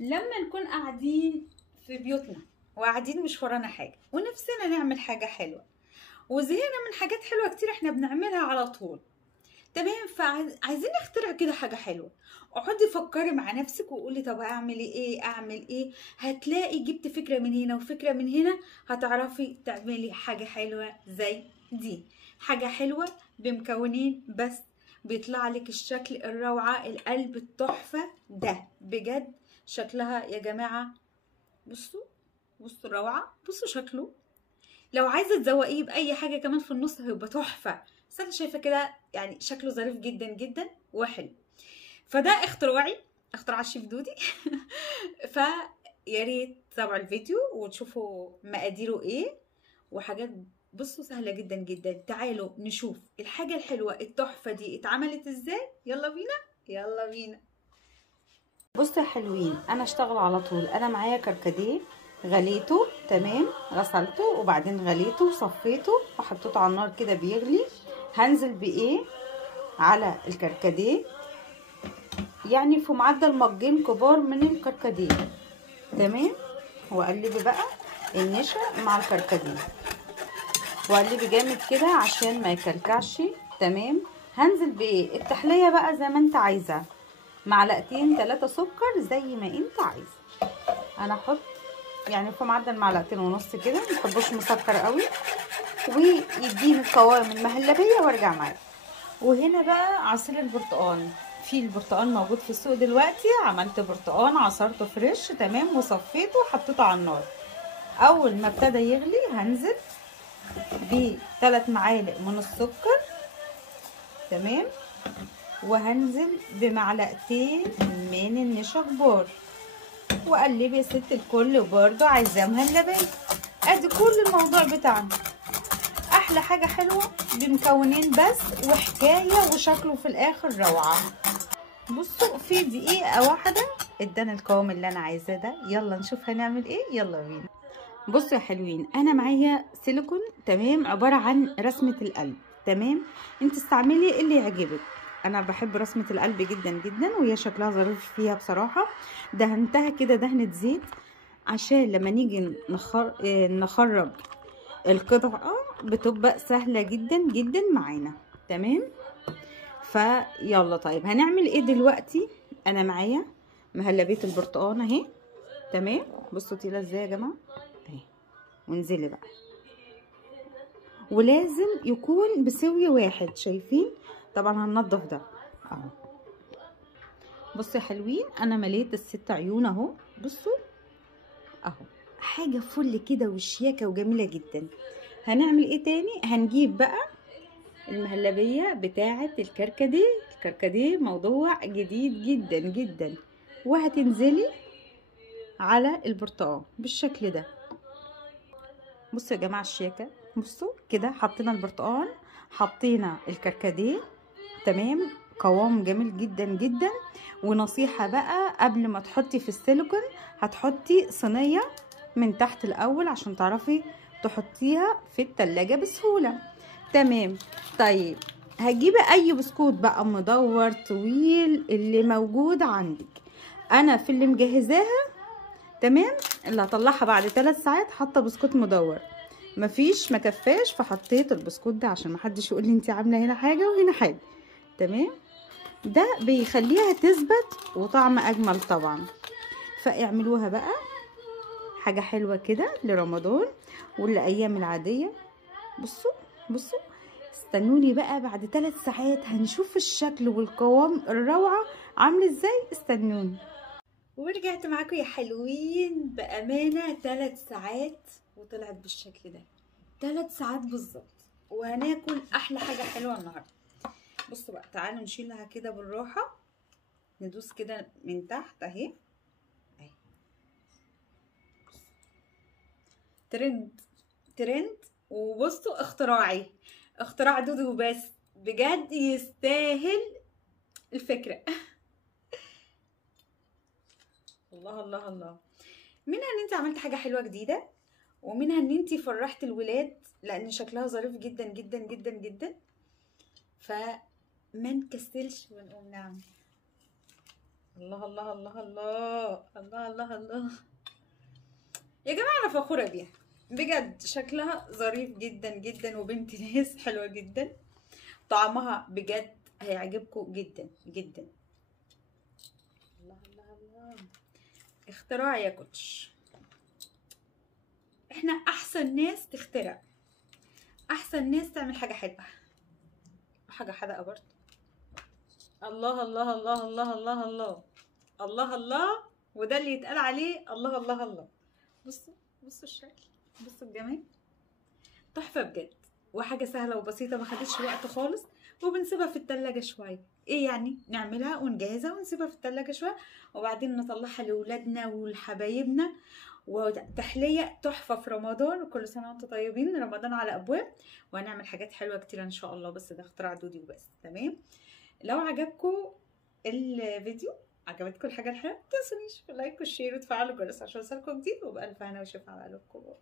لما نكون قاعدين في بيوتنا وقاعدين مش ورانا حاجه ونفسنا نعمل حاجه حلوه وزهقنا من حاجات حلوه كتير احنا بنعملها على طول. تمام، فعايزين نخترع كده حاجه حلوه. اقعدي فكري مع نفسك وقولي طب اعمل ايه. هتلاقي جبت فكره من هنا وفكره من هنا، هتعرفي تعملي حاجه حلوه زي دي. حاجه حلوه بمكونين بس بيطلع لك الشكل الروعه، القلب التحفه ده بجد. شكلها يا جماعه بصوا، بصوا الروعه، بصوا شكله. لو عايزه تزوقيه باي حاجه كمان في النص هيبقى تحفه، بس انا شايفه كده يعني شكله ظريف جدا جدا وحلو. فده اختراعي، اختراع الشيف دودي. فيا ريت تتابعوا الفيديو وتشوفوا مقاديره ايه وحاجات. بصوا سهله جدا جدا. تعالوا نشوف الحاجه الحلوه التحفه دي اتعملت ازاي. يلا بينا يلا بينا. بصوا يا حلوين، انا اشتغل على طول. انا معايا كركديه غليته، تمام، غسلته وبعدين غليته وصفيته وحطيته على النار كده بيغلي. هنزل بايه على الكركديه، يعني في معدل مجين كبار من الكركديه، تمام. واقلبي بقى النشا مع الكركديه واقلبي جامد كده عشان ما يكلكعش، تمام. هنزل بايه التحليه بقى زي ما انت عايزه، معلقتين 3 سكر زي ما انت عايزه. انا احط يعني في معدل معلقتين ونص كده، متحبوش مسكر قوي ويديني القوام المهلبيه وارجع معاكم. وهنا بقى عصير البرتقال، في البرتقال موجود في السوق دلوقتي. عملت برتقال عصرته فريش، تمام، وصفيته وحطيته على النار. اول ما ابتدى يغلي هنزل ب3 معالق من السكر، تمام، وهنزل بمعلقتين من النشا كبار واقلبي يا ست الكل. برضو عايزاه مهلبيه. ادي كل الموضوع بتاعنا. احلى حاجه حلوه بمكونين بس وحكايه وشكله في الاخر روعه. بصوا في دقيقه واحده ادانا القوام اللي انا عايزاه ده. يلا نشوف هنعمل ايه، يلا بينا. بصوا يا حلوين، انا معايا سيليكون، تمام، عباره عن رسمه القلب، تمام. انت استعملي اللي يعجبك. انا بحب رسمه القلب جدا جدا وهي شكلها ظريف فيها بصراحه. دهنتها كده دهنه زيت عشان لما نيجي نخرج القطعه بتبقى سهله جدا جدا معانا، تمام. فيلا طيب هنعمل ايه دلوقتي. انا معايا مهلبيه البرتقال اهي، تمام. بصوا تقيله ازاي يا جماعه اهي. وانزلي بقى، ولازم يكون بسوي واحد، شايفين؟ طبعا هننضف ده اهو. بصوا يا حلوين، انا مليت ال6 عيون اهو، بصوا اهو، حاجه فل كده وشياكه وجميله جدا. هنعمل ايه تاني؟ هنجيب بقى المهلبيه بتاعه الكركديه. الكركديه موضوع جديد جدا جدا. وهتنزلي على البرتقال بالشكل ده. بصوا يا جماعه الشياكه، بصوا كده حطينا البرتقال، حطينا الكركديه، تمام، قوام جميل جدا جدا. ونصيحه بقى، قبل ما تحطي في السيليكون هتحطي صينيه من تحت الاول عشان تعرفي تحطيها في التلاجة بسهوله، تمام. طيب هتجيبي اي بسكوت بقى مدور طويل اللي موجود عندك. انا في اللي مجهزاها، تمام، اللي هطلعها بعد 3 ساعات حاطه بسكوت مدور. مفيش مكفاش فحطيت البسكوت ده عشان محدش يقول لي انت عامله هنا حاجه وهنا حاجه، تمام. ده بيخليها تثبت وطعم اجمل طبعا. فاعملوها بقى حاجه حلوه كده لرمضان والايام العاديه. بصوا بصوا، استنوني بقى بعد 3 ساعات هنشوف الشكل والقوام الروعه عامل ازاي. استنوني. ورجعت معاكم يا حلوين. بامانه 3 ساعات وطلعت بالشكل ده، 3 ساعات بالظبط. وهناكل احلى حاجه حلوه النهارده. بصوا بقى، تعالوا نشيلها كده بالراحه، ندوس كده من تحت اهي اهي. ترند ترند. وبصوا اختراعي، اختراع دودو بس بجد يستاهل الفكره. الله الله الله. منها ان انت عملت حاجه حلوه جديده، ومنها ان انت فرحت الولاد لان شكلها ظريف جدا جدا جدا جدا. فما نكسلش ونقوم نعمل. الله الله الله الله الله الله الله. يا جماعة أنا فخورة بيها بجد، شكلها ظريف جدا جدا وبنت ناس حلوة جدا. طعمها بجد هيعجبكم جدا جدا. الله الله الله، اختراع يا كوتش. احنا احسن ناس تخترع، احسن ناس تعمل حاجة حلوة وحاجة حدقة برضه. الله الله الله الله الله الله الله الله. وده اللي يتقال عليه الله الله الله. بصوا بصوا الشكل، بصوا الجمال، تحفة بجد. وحاجة سهلة وبسيطة، ما خدتش وقت خالص. وبنسيبها في التلاجة شوية. ايه يعني، نعملها ونجهزها ونسيبها في التلاجة شوية، وبعدين نطلعها لولادنا ولحبايبنا. وتحلية تحفة في رمضان. وكل سنة وانتم طيبين، رمضان على أبواب. وهنعمل حاجات حلوة كتير إن شاء الله، بس ده اختراع دودي وبس. تمام. لو عجبكم الفيديو، عجبتكم الحاجة الحلوة، متنسونيش في اللايك والشير وتفعلوا الجرس عشان يوصلكم جديد. وبألف هنا وشفا على قلوبكم.